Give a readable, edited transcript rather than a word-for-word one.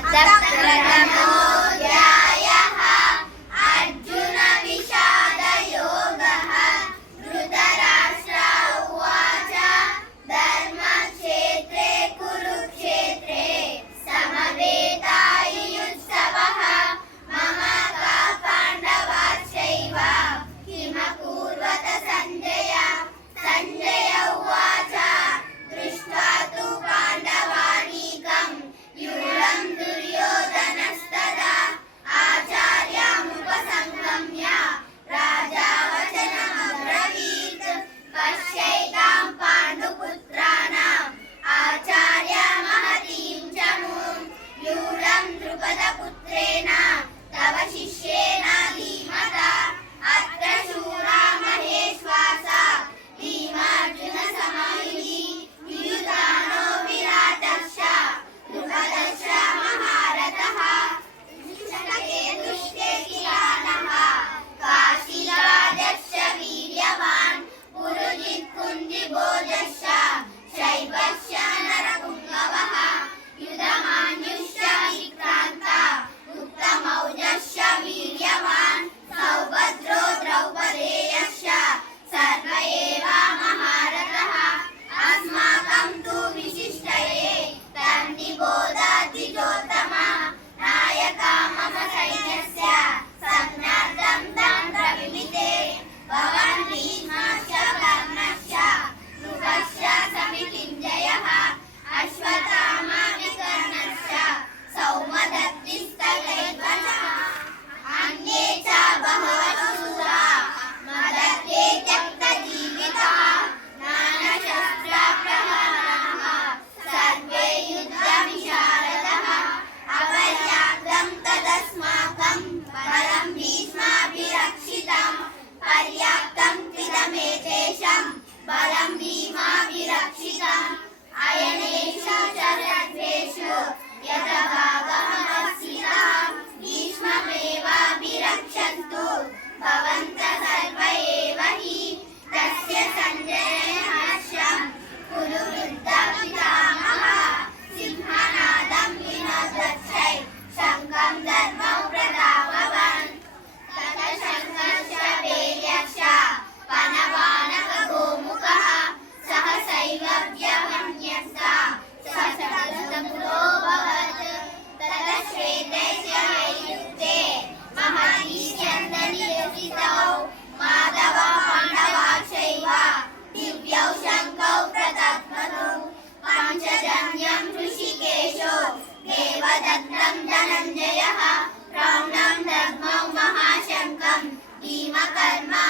अतः प्रथमोऽध्यायः अर्जुनविषादयोगः। धृतराष्ट्र उवाच धर्मक्षेत्रे कुरुक्षेत्रे समवेतायुत्सवः महाका पाण्डवाश्चैव किमकुर्वत सञ्जय। सञ्जय उवाच दृष्ट्वा तु पाण्डवानीकं यूढं दुर्योधनस्तदा आचार्यमुपसंगम्य राजा वचनमब्रवीत्। पश्यैतां पाण्डुपुत्राणाम् आचार्यमहतीं चमूं यूढं द्रुपदपुत्रेण तव शिष्येण धीमता। अत्र शूरा महेश्वासा भीमार्जुनसमयुगी युयुधानो विराटश्च द्रुपदश्च महारथः। दुष्टे किरानः काशीराजश्च वीर्यवान् पुरुजित् कुन्तिभोजश्च शैवश्च नरपुङ्गवः युधमान्युश्च विक्रान्ता उत्तमौजश्च वीर्यवान् सौभद्रो द्रौपदेयश्च सर्व एव महारथः। अस्माकं तु विशिष्टये तन्निबोधाद्विजोत्तमा नायका मम सैन्यस्य संज्ञार्थं तं प्रविमिते। भवान् भीष्मश्च कर्णश्च नृपश्च समितिञ्जयः अश्वत्थामा विकर्णश्च सौमदत्तिस्तथैवचः। अन्ये च बहवः शूरा मदर्थे त्यक्तजीविताः नानाशस्त्रप्रहरणाः सर्वे युद्धविशारदः। अपर्याप्तं तदस्माकं बलं भीष्माभिरक्षितं पर्याप्तं त्विदमेतेषां बलं भीमाभिरक्षितम्। अयनेषु च सर्वेषु यथाभागमवस्थिताः भीष्ममेवाभिरक्षन्तु भवन्तः सर्व एव हि। तस्य सञ्जयेन हर्षं कुरु वृद्धपितामहः सिंहनादं विनोदच्छै शङ्खं दद्मौ प्रधावन्। ततः शङ्खश्च वीर्यश्च पनवानकगोमुखः सहसैव व्यवन्यस्ता सशतमुरोऽभवत्। ततः श्वेतस्य युद्धे महती स्यन्दनियोजितौ माधवः पाण्डवाश्चैव दिव्यौ शङ्खौ प्रदध्मतु। पाञ्चजन्यं ऋषिकेशो देवदत्तं धनञ्जयः प्रौढं दद्मौ महाशङ्खं भीमकर्मा